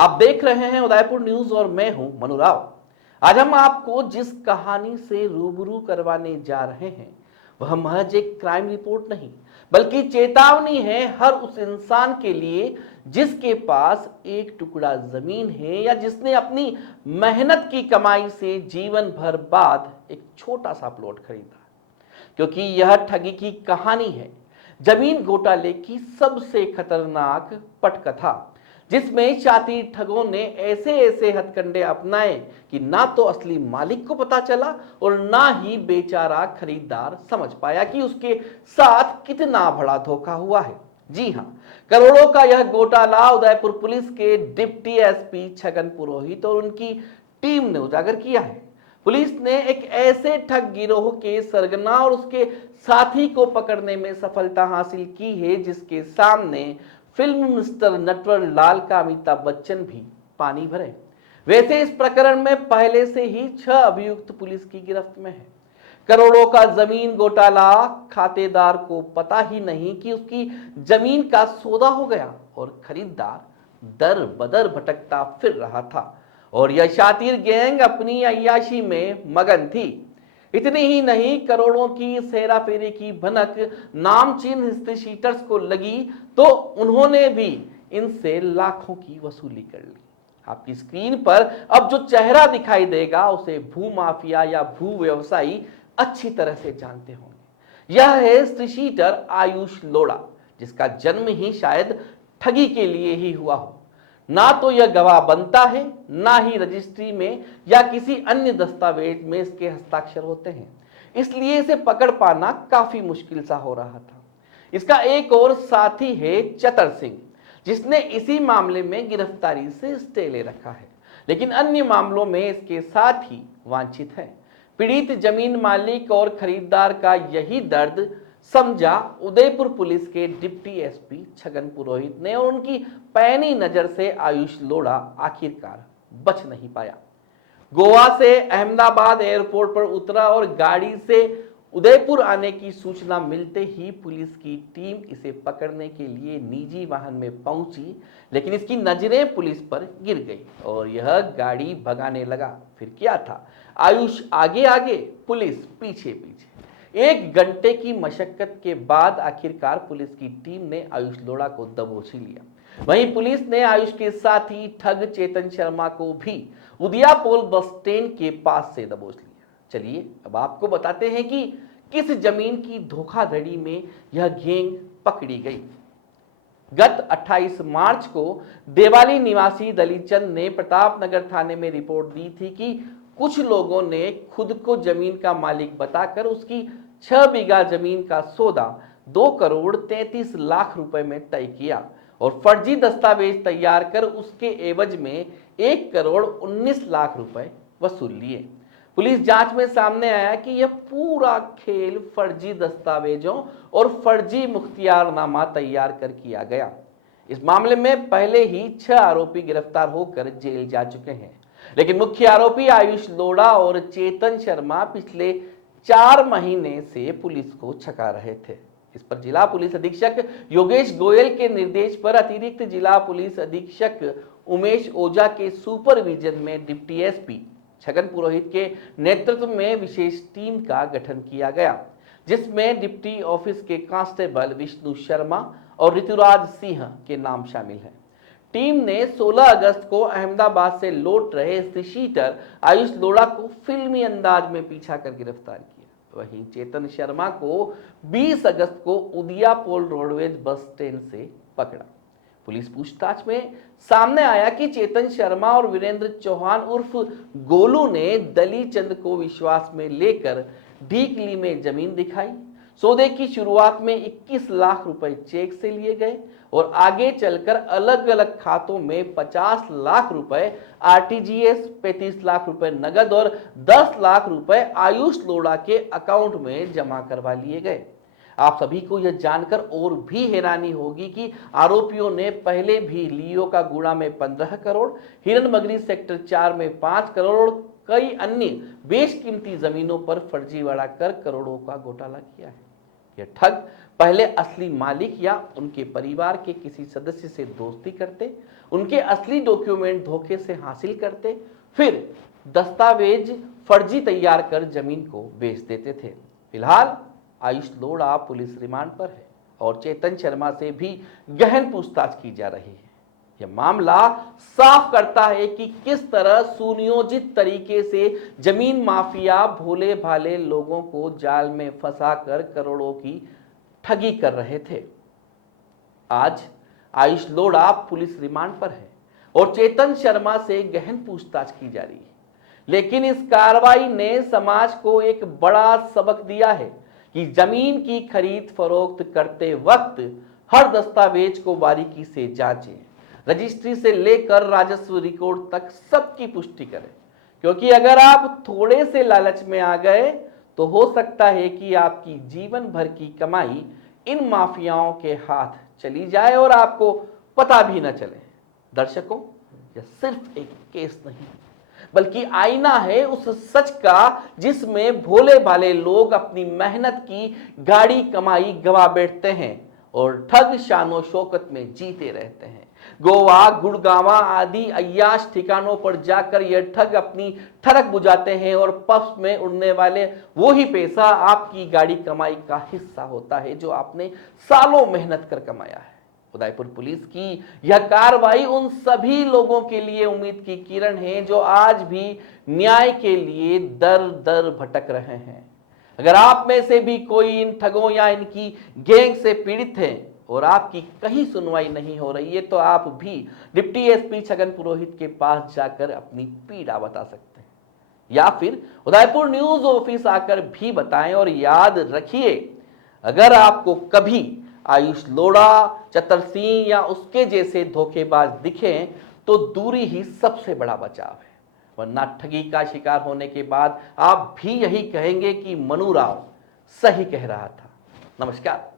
आप देख रहे हैं उदयपुर न्यूज और मैं हूं मनु राव। आज हम आपको जिस कहानी से रूबरू करवाने जा रहे हैं वह महज एक क्राइम रिपोर्ट नहीं बल्कि चेतावनी है हर उस इंसान के लिए जिसके पास एक टुकड़ा जमीन है या जिसने अपनी मेहनत की कमाई से जीवन भर बाद एक छोटा सा प्लॉट खरीदा। क्योंकि यह ठगी की कहानी है जमीन घोटाले की सबसे खतरनाक पटकथा, जिसमें शातिर ठगों ने ऐसे ऐसे हथकंडे अपनाए कि ना तो असली मालिक को पता चला और ना ही बेचारा खरीदार समझ पाया कि उसके साथ कितना बड़ा धोखा हुआ है। जी हां, करोड़ों का यह घोटाला उदयपुर पुलिस के डिप्टी एसपी छगन पुरोहित और उनकी टीम ने उजागर किया है। पुलिस ने एक ऐसे ठग गिरोह के सरगना और उसके साथी को पकड़ने में सफलता हासिल की है जिसके सामने फिल्म मिस्टर नटवर लाल का अमिताभ बच्चन भी पानी भरे। वैसे इस प्रकरण में पहले से ही 6 अभियुक्त पुलिस की गिरफ्त में है। करोड़ों का जमीन घोटाला, खातेदार को पता ही नहीं कि उसकी जमीन का सौदा हो गया और खरीदार दर बदर भटकता फिर रहा था और यह शातिर गैंग अपनी अय्याशी में मगन थी। इतनी ही नहीं, करोड़ों की हेरा फेरी की भनक नामचीन हिस्ट्री शीटर्स को लगी तो उन्होंने भी इनसे लाखों की वसूली कर ली। आपकी स्क्रीन पर अब जो चेहरा दिखाई देगा उसे भू माफिया या भू व्यवसायी अच्छी तरह से जानते होंगे। यह है हिस्ट्री शीटर आयुष लोढ़ा, जिसका जन्म ही शायद ठगी के लिए ही हुआ हो। ना तो यह गवाह बनता है, ना ही रजिस्ट्री में या किसी अन्य दस्तावेज में इसके हस्ताक्षर होते हैं, इसलिए इसे पकड़ पाना काफी मुश्किल सा हो रहा था। इसका एक और साथी है चतर सिंह, जिसने इसी मामले में गिरफ्तारी से स्टे ले रखा है, लेकिन अन्य मामलों में इसके साथ ही वांछित है। पीड़ित जमीन मालिक और खरीदार का यही दर्द समझा उदयपुर पुलिस के डिप्टी एसपी छगन पुरोहित ने और उनकी पैनी नजर से आयुष लोढ़ा आखिरकार बच नहीं पाया। गोवा से अहमदाबाद एयरपोर्ट पर उतरा और गाड़ी से उदयपुर आने की सूचना मिलते ही पुलिस की टीम इसे पकड़ने के लिए निजी वाहन में पहुंची, लेकिन इसकी नजरें पुलिस पर गिर गई और यह गाड़ी भगाने लगा। फिर क्या था, आयुष आगे आगे, पुलिस पीछे पीछे। 1 घंटे की मशक्कत के बाद आखिरकार पुलिस की टीम ने आयुष लोढ़ा को दबोच लिया। वहीं पुलिस ने आयुष के साथी ठग चेतन शर्मा को भी उदियापोल बस स्टैंड के पास से दबोच लिया। चलिए अब आपको बताते हैं कि किस जमीन की धोखाधड़ी में यह गैंग पकड़ी गई। गत 28 मार्च को देवाली निवासी दलीचंद ने प्रतापनगर थाने में रिपोर्ट दी थी कि कुछ लोगों ने खुद को जमीन का मालिक बताकर उसकी 6 बीघा जमीन का सौदा 2 करोड़ 33 लाख रुपए में तय किया और फर्जी दस्तावेज तैयार कर उसके एवज में 1 करोड़ 19 लाख रुपए वसूल लिए। पुलिस जांच में सामने आया कि यह पूरा खेल फर्जी दस्तावेजों और फर्जी मुख्तियारनामा तैयार कर किया गया। इस मामले में पहले ही 6 आरोपी गिरफ्तार होकर जेल जा चुके हैं, लेकिन मुख्य आरोपी आयुष लोढ़ा और चेतन शर्मा पिछले 4 महीने से पुलिस को छका रहे थे। इस पर जिला पुलिस अधीक्षक योगेश गोयल के निर्देश पर अतिरिक्त जिला पुलिस अधीक्षक उमेश ओझा के सुपरविजन में डिप्टी एसपी छगन पुरोहित के नेतृत्व में विशेष टीम का गठन किया गया, जिसमें डिप्टी ऑफिस के कांस्टेबल विष्णु शर्मा और ऋतुराज सिंह के नाम शामिल हैं। टीम ने 16 अगस्त को अहमदाबाद से लौट रहे हिस्ट्री शीटर आयुष लोढ़ा को फिल्मी अंदाज में पीछा कर गिरफ्तार किया। वहीं चेतन शर्मा को 20 अगस्त को उदियापोल रोडवेज बस स्टैंड से पकड़ा। पुलिस पूछताछ में सामने आया कि चेतन शर्मा और वीरेंद्र चौहान उर्फ गोलू ने दलीचंद को विश्वास में लेकर ढीकली में जमीन दिखाई। सौदे की शुरुआत में 21 लाख रुपए चेक से लिए गए और आगे चलकर अलग अलग खातों में 50 लाख रुपए आरटीजीएस, 35 लाख रुपए नगद और 10 लाख रुपए आयुष लोढ़ा के अकाउंट में जमा करवा लिए गए। आप सभी को यह जानकर और भी हैरानी होगी कि आरोपियों ने पहले भी लियो का गुड़ा में 15 करोड़, हिरनमगरी सेक्टर 4 में 5 करोड़, कई अन्य बेशकीमती जमीनों पर फर्जीवाड़ा कर करोड़ों का घोटाला किया है। यह ठग पहले असली मालिक या उनके परिवार के किसी सदस्य से दोस्ती करते, उनके असली डॉक्यूमेंट धोखे से हासिल करते, फिर दस्तावेज फर्जी तैयार कर जमीन को बेच देते थे। फिलहाल आयुष लोढ़ा पुलिस रिमांड पर है और चेतन शर्मा से भी गहन पूछताछ की जा रही है। यह मामला साफ करता है कि किस तरह सुनियोजित तरीके से जमीन माफिया भोले भाले लोगों को जाल में फंसाकर करोड़ों की ठगी कर रहे थे। आज आयुष लोढ़ा पुलिस रिमांड पर है और चेतन शर्मा से गहन पूछताछ की जा रही है। लेकिन इस कार्रवाई ने समाज को एक बड़ा सबक दिया है कि जमीन की खरीद फरोख्त करते वक्त हर दस्तावेज को बारीकी से जांचें, रजिस्ट्री से लेकर राजस्व रिकॉर्ड तक सबकी पुष्टि करें, क्योंकि अगर आप थोड़े से लालच में आ गए तो हो सकता है कि आपकी जीवन भर की कमाई इन माफियाओं के हाथ चली जाए और आपको पता भी न चले। दर्शकों, यह सिर्फ एक केस नहीं बल्कि आईना है उस सच का जिसमें भोले भाले लोग अपनी मेहनत की गाढ़ी कमाई गवा बैठते हैं और ठग शानो शौकत में जीते रहते हैं। गोवा, गुड़गावा आदि अय्याश ठिकानों पर जाकर यह ठग अपनी ठरक बुझाते हैं और पफ्स में उड़ने वाले वो ही पैसा आपकी गाड़ी कमाई का हिस्सा होता है जो आपने सालों मेहनत कर कमाया है। उदयपुर पुलिस की यह कार्रवाई उन सभी लोगों के लिए उम्मीद की किरण है जो आज भी न्याय के लिए दर दर भटक रहे हैं। अगर आप में से भी कोई इन ठगों या इनकी गैंग से पीड़ित है और आपकी कहीं सुनवाई नहीं हो रही है तो आप भी डिप्टी एसपी छगन पुरोहित के पास जाकर अपनी पीड़ा बता सकते हैं या फिर उदयपुर न्यूज ऑफिस आकर भी बताएं। और याद रखिए, अगर आपको कभी आयुष लोढ़ा, चतर सिंह या उसके जैसे धोखेबाज दिखें तो दूरी ही सबसे बड़ा बचाव है, वरना ठगी का शिकार होने के बाद आप भी यही कहेंगे कि मनु राव सही कह रहा था। नमस्कार।